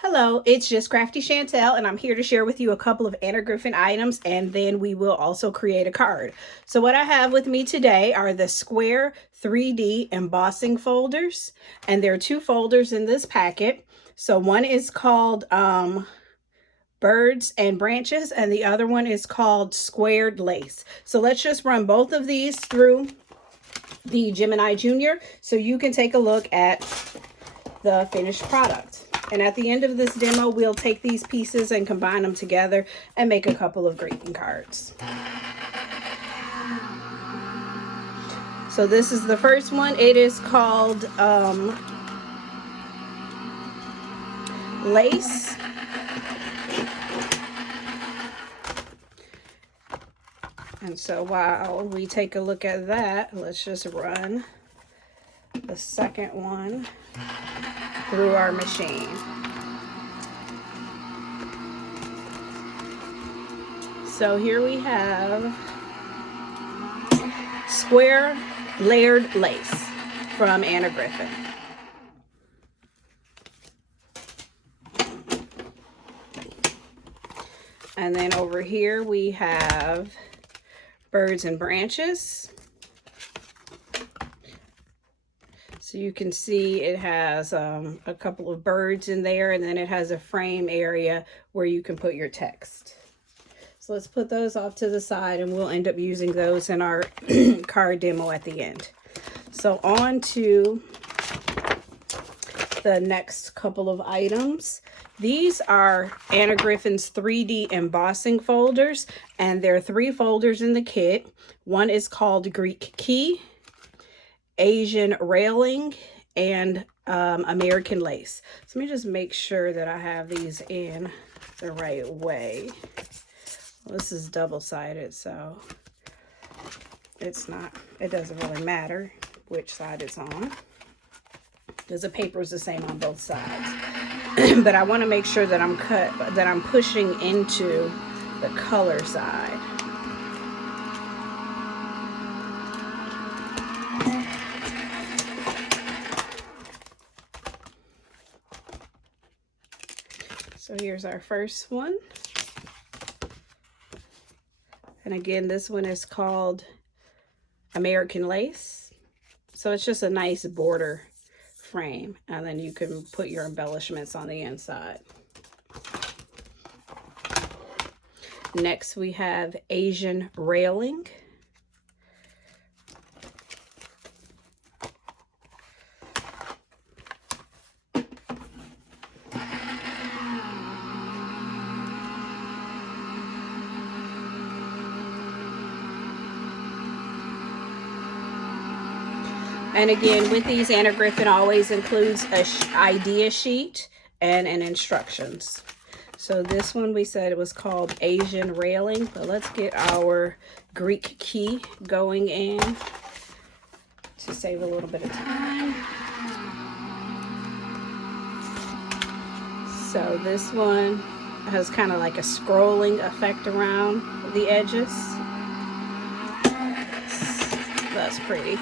Hello, it's just Crafty Chantel, and I'm here to share with you a couple of Anna Griffin items, and then we will also create a card. So what I have with me today are the square 3D embossing folders, and there are two folders in this packet. So one is called Birds and Branches, and the other one is called Squared Lace. So let's just run both of these through the Gemini Junior so you can take a look at the finished product. And at the end of this demo, we'll take these pieces and combine them together and make a couple of greeting cards. So this is the first one. It is called Lace. And so while we take a look at that, let's just run the second one through our machine. So here we have square layered lace from Anna Griffin. And then over here we have Birds and Branches. So you can see it has a couple of birds in there, and then it has a frame area where you can put your text. So let's put those off to the side, and we'll end up using those in our card demo at the end. So on to the next couple of items. These are Anna Griffin's 3D embossing folders, and there are 3 folders in the kit. One is called Greek Key, Asian Railing, and American Lace. So let me just make sure that I have these in the right way. Well, this is double-sided, so it doesn't really matter which side it's on, because the paper is the same on both sides. But I want to make sure that I'm pushing into the color side. So here's our first one. And again, this one is called American Lace. So it's just a nice border frame, and then you can put your embellishments on the inside. Next we have Asian Railing. And again, with these, Anna Griffin always includes an idea sheet and an instructions. So this one we said it was called Asian Railing, but let's get our Greek Key going in to save a little bit of time. So this one has kind of like a scrolling effect around the edges. That's pretty.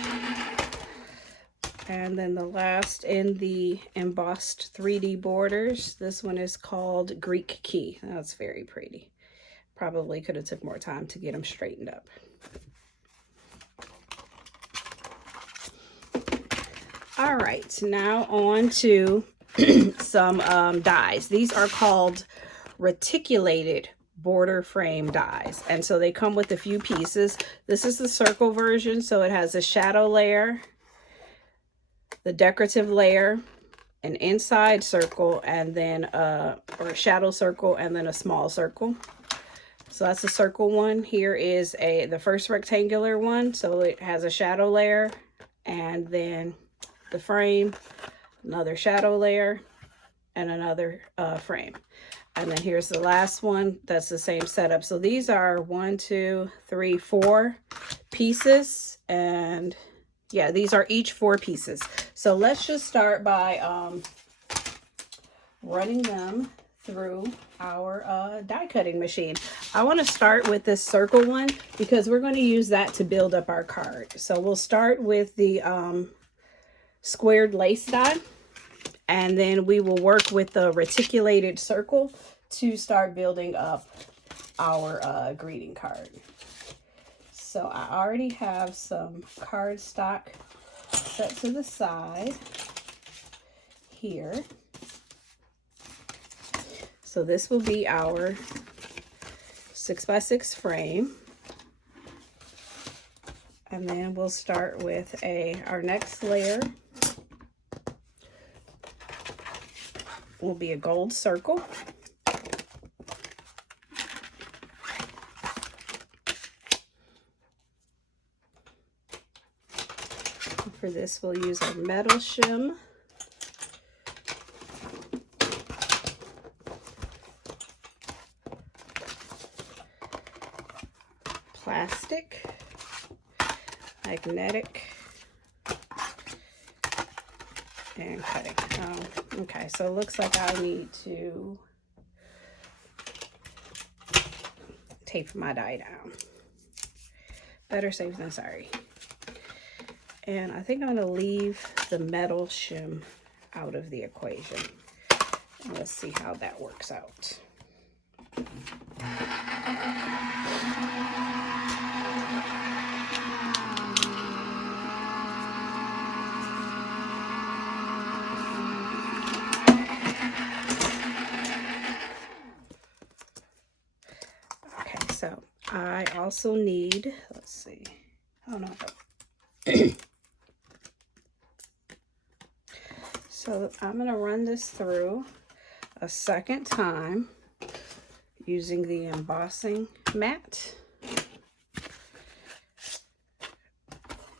And then the last in the embossed 3D borders, this one is called Greek Key. That's very pretty. Probably could have took more time to get them straightened up. All right, now on to some dies. These are called reticulated border frame dies, and so they come with a few pieces. This is the circle version, so it has a shadow layer, the decorative layer, an inside circle, and then or a shadow circle, and then a small circle. So that's the circle one. Here is the first rectangular one, so it has a shadow layer, and then the frame, another shadow layer, and another frame. And then here's the last one. That's the same setup. So these are 1, 2, 3, 4 pieces, and yeah, these are each 4 pieces. So let's just start by running them through our die cutting machine. I want to start with this circle one because we're going to use that to build up our card. So we'll start with the squared lace die. And then we will work with the reticulated circle to start building up our greeting card. So I already have some cardstock set to the side here. So this will be our 6x6 frame. And then we'll start with our next layer will be a gold circle. For this, we'll use our metal shim. Plastic, magnetic, and cutting. Oh, okay, so it looks like I need to tape my die down. Better safe than sorry. And I think I'm going to leave the metal shim out of the equation. And let's see how that works out. Okay, so I also need, let's see, oh no. So I'm going to run this through a second time using the embossing mat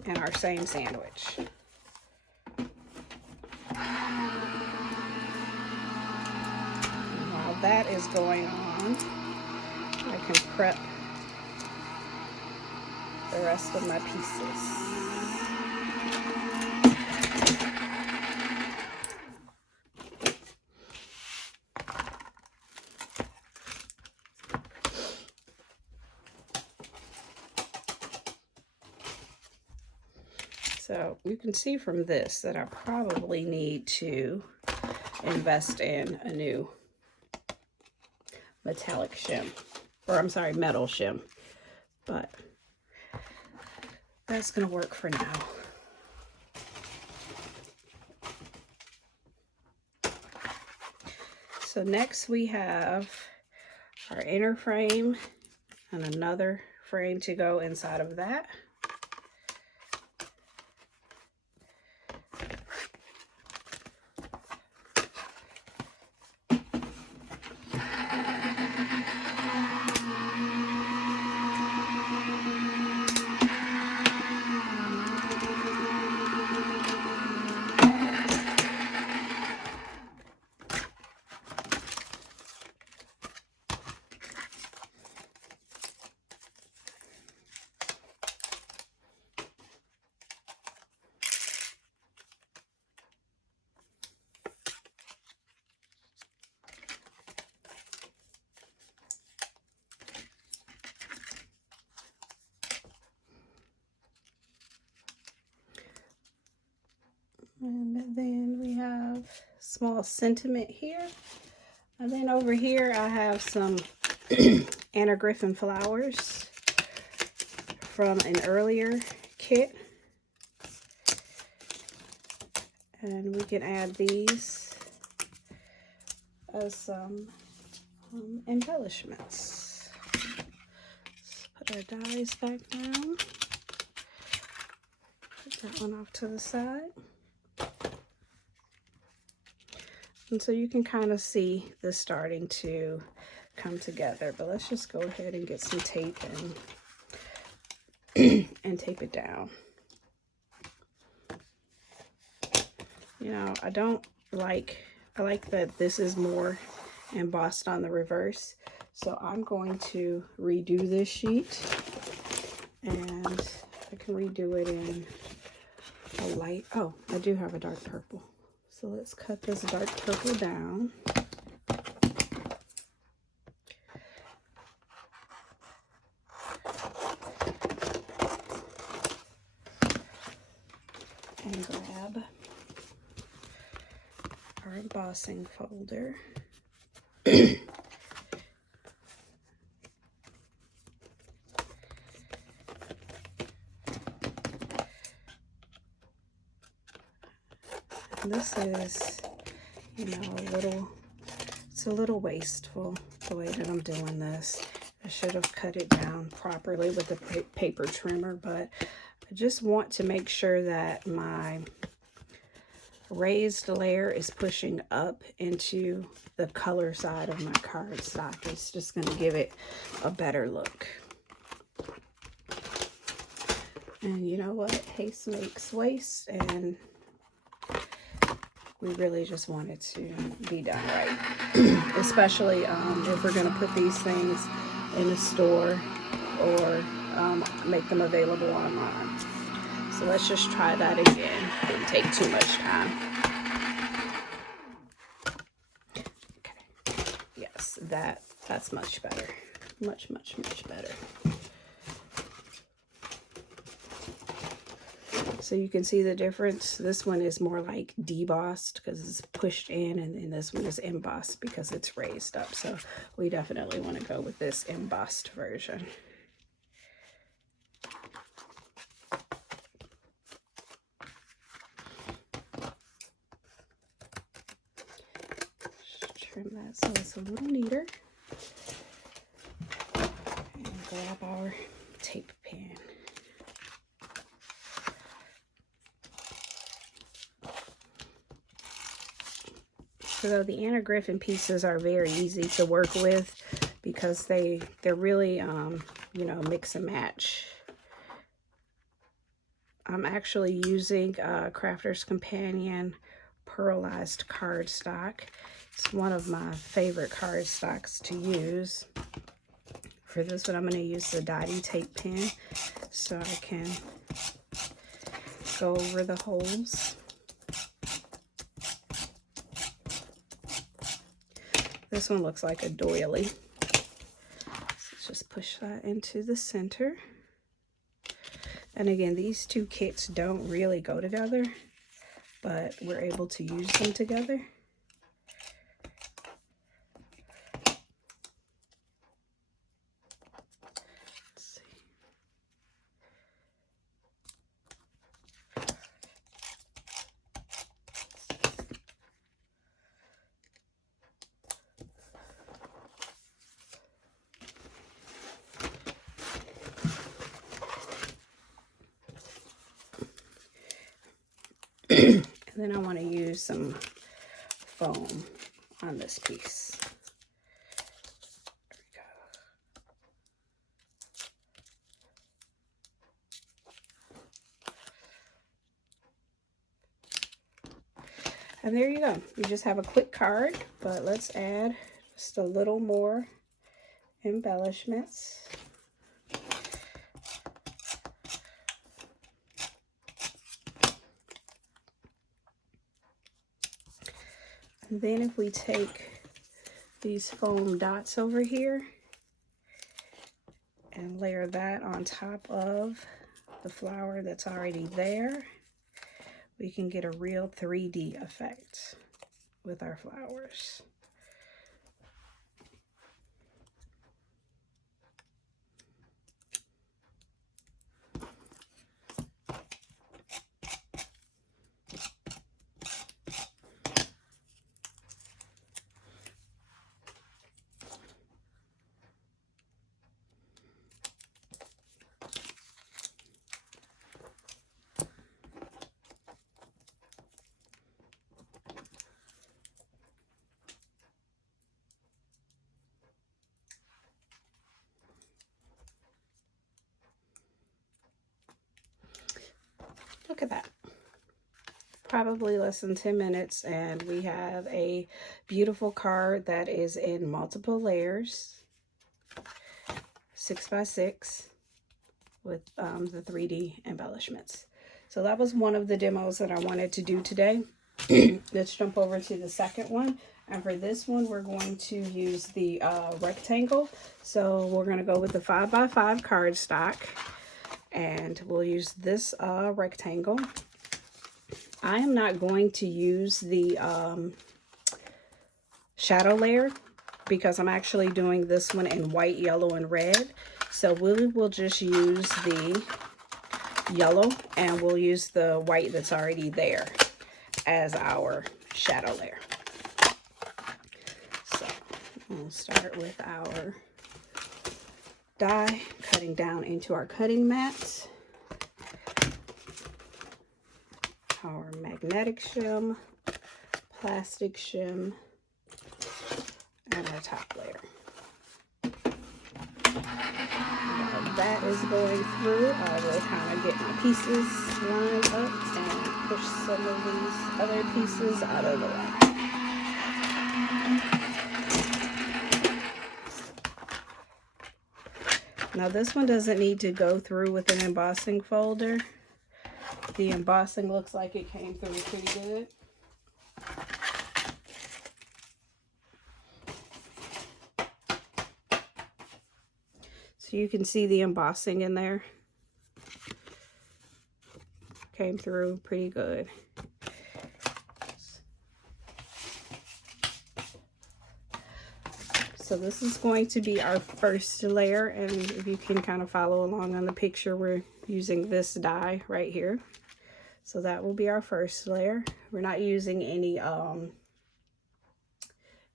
and our same sandwich. And while that is going on, I can prep the rest of my pieces. So you can see from this that I probably need to invest in a new metallic shim, or I'm sorry, metal shim, but that's gonna work for now. So next we have our inner frame and another frame to go inside of that. And then we have small sentiment here. And then over here I have some Anna Griffin flowers from an earlier kit. And we can add these as some embellishments. Let's put our dies back down. Put that one off to the side. And so you can kind of see this starting to come together, but let's just go ahead and get some tape and tape it down. You know, I like that this is more embossed on the reverse. So I'm going to redo this sheet, and I can redo it in a light, oh, I do have a dark purple. So let's cut this dark purple down. And grab embossing folder. And this is, you know, it's a little wasteful the way that I'm doing this. I should have cut it down properly with the paper trimmer, but I just want to make sure that my raised layer is pushing up into the color side of my cardstock. It's just going to give it a better look. And you know what? Haste makes waste, and we really just want it to be done right. Especially if we're going to put these things in a store or make them available online. So let's just try that again. Didn't take too much time. Okay. Yes, that's much better. Much better. So you can see the difference. This one is more like debossed because it's pushed in, and then this one is embossed because it's raised up. So we definitely want to go with this embossed version. Just trim that so it's a little neater. And grab our tape pen. So the Anna Griffin pieces are very easy to work with because they're really, you know, mix and match. I'm actually using Crafter's Companion pearlized cardstock. It's one of my favorite cardstocks to use. For this one, I'm going to use the dotty tape pen so I can go over the holes. This one looks like a doily. Let's just push that into the center. And again, these two kits don't really go together, but we're able to use them together. Let's see. And then I want to use some foam on this piece. There we go. And there you go. You just have a quick card, but let's add just a little more embellishments. And then if we take these foam dots over here and layer that on top of the flower that's already there, we can get a real 3D effect with our flowers. Look at that. Probably less than 10 minutes, and we have a beautiful card that is in multiple layers, 6x6, with the 3D embellishments. So that was one of the demos that I wanted to do today. Let's jump over to the second one. And for this one, we're going to use the rectangle. So we're going to go with the 5x5 cardstock. And we'll use this rectangle. I am not going to use the shadow layer, because I'm actually doing this one in white, yellow, and red. So we will just use the yellow and we'll use the white that's already there as our shadow layer. So we'll start with our die, cutting down into our cutting mat, our magnetic shim, plastic shim, and our top layer. While that is going through, I will kind of get my pieces lined up and push some of these other pieces out of the way. Now this one doesn't need to go through with an embossing folder. The embossing looks like it came through pretty good. So you can see the embossing in there. Came through pretty good. So this is going to be our first layer, and if you can kind of follow along on the picture, we're using this die right here. So that will be our first layer. We're not using any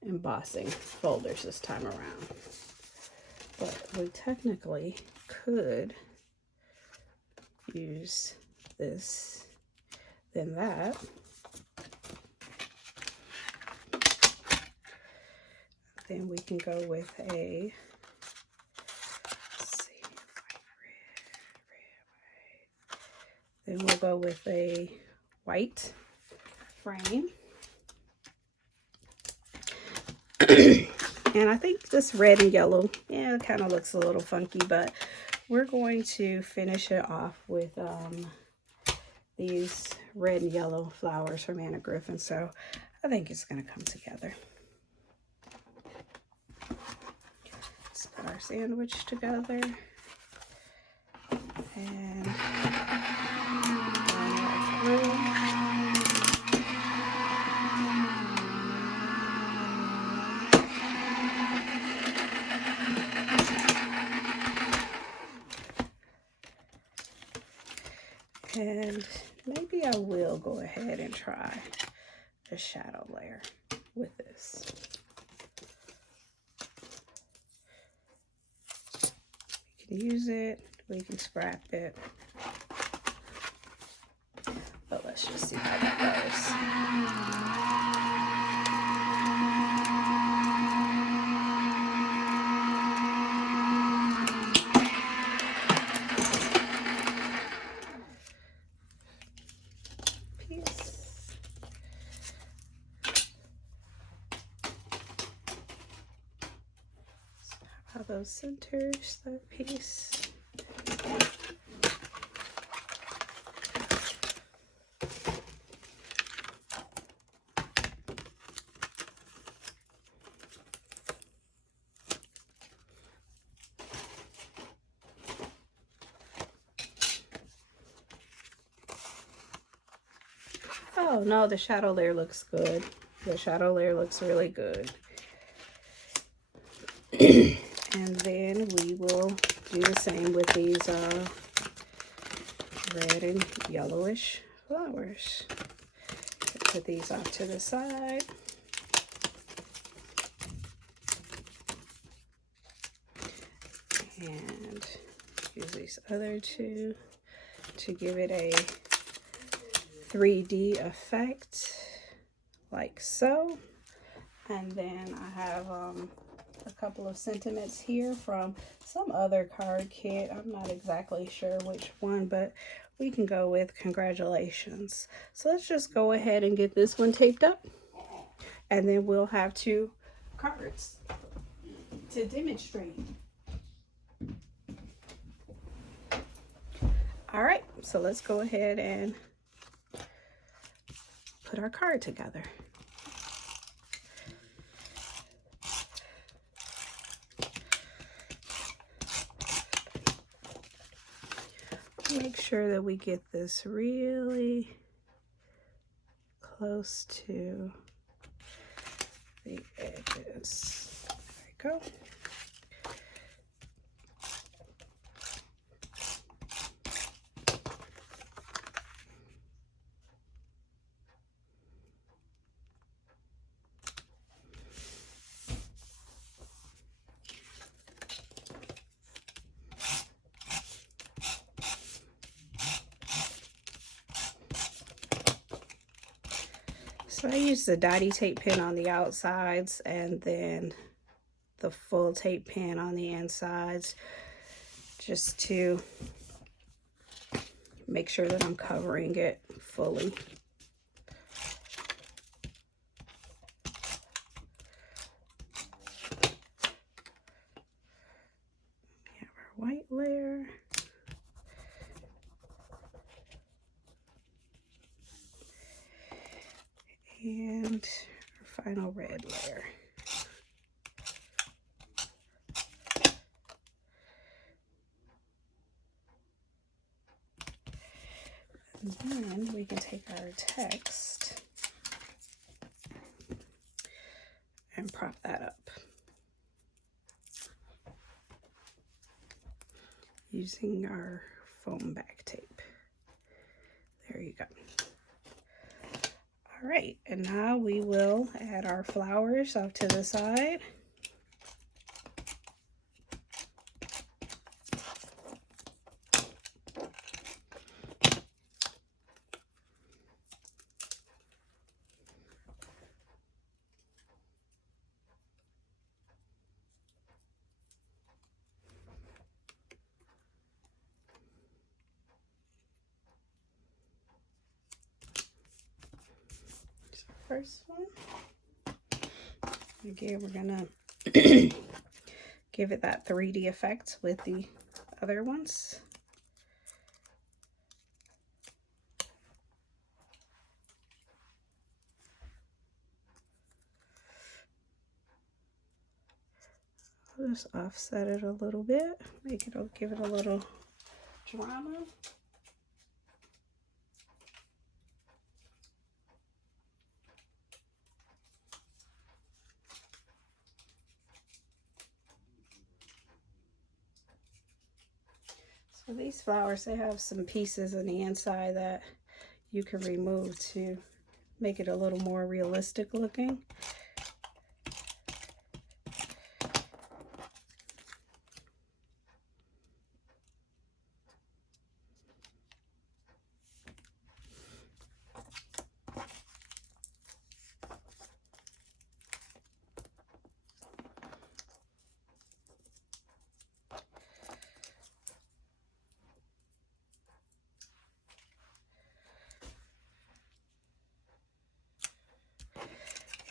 embossing folders this time around. But we technically could use this, then that. Then we can go with a, let's see, red. Then we'll go with a white frame. And I think this red and yellow, yeah, it kind of looks a little funky, but we're going to finish it off with these red and yellow flowers from Anna Griffin. So I think it's going to come together. Let's put our sandwich together. And run that through. And maybe I will go ahead and try a shadow layer with this. We can use it, we can scrap it, but let's just see how that goes. How those centers, that piece. Oh no, the shadow layer looks good. The shadow layer looks really good. And then we will do the same with these red and yellowish flowers. Put these off to the side. And use these other two to give it a 3D effect, like so. And then I have a couple of sentiments here from some other card kit. I'm not exactly sure which one, but we can go with congratulations. So let's just go ahead and get this one taped up, and then we'll have 2 cards to demonstrate. All right, so let's go ahead and put our card together. Make sure that we get this really close to the edge go. So I use the dotty tape pen on the outsides and then the full tape pen on the insides, just to make sure that I'm covering it fully. We have our white layer. And our final red layer. And then we can take our text and prop that up using our foam back tape. There you go. All right, and now we will add our flowers off to the side. First one. Again, we're gonna give it that 3D effect with the other ones. I'll just offset it a little bit, give it a little drama. So these flowers, they have some pieces on the inside that you can remove to make it a little more realistic looking.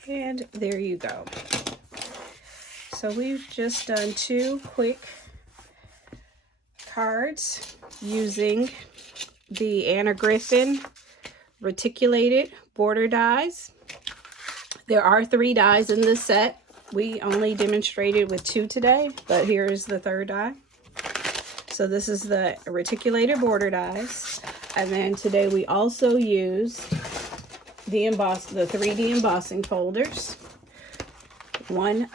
And there you go. So we've just done 2 quick cards using the Griffin Reticulated Border Dies. There are 3 dies in this set. We only demonstrated with 2 today, but here's the 3rd die. So this is the Reticulated Border Dies. And then today we also used the 3D embossing folders, one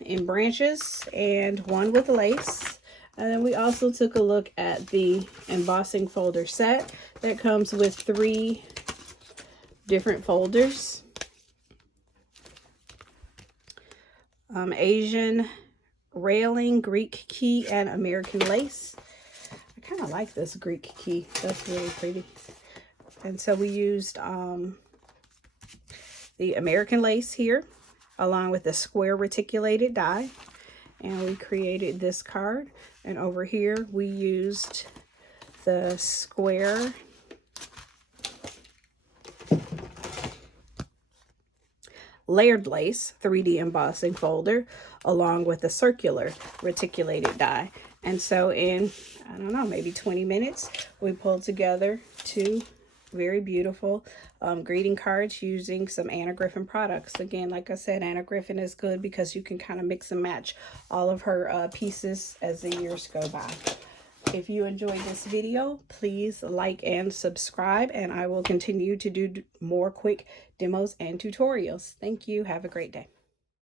in branches and one with lace. And then we also took a look at the embossing folder set that comes with 3 different folders. Asian railing, Greek key, and American lace. I kind of like this Greek key. That's really pretty. And so we used the American lace here, along with the square reticulated die, and we created this card. And over here we used the square layered lace 3D embossing folder, along with the circular reticulated die. And so in, I don't know, maybe 20 minutes, we pulled together 2 very beautiful greeting cards using some Griffin products. Again, like I said, Griffin is good because you can kind of mix and match all of her pieces as the years go by. If you enjoyed this video, please like and subscribe, and I will continue to do more quick demos and tutorials. Thank you. Have a great day.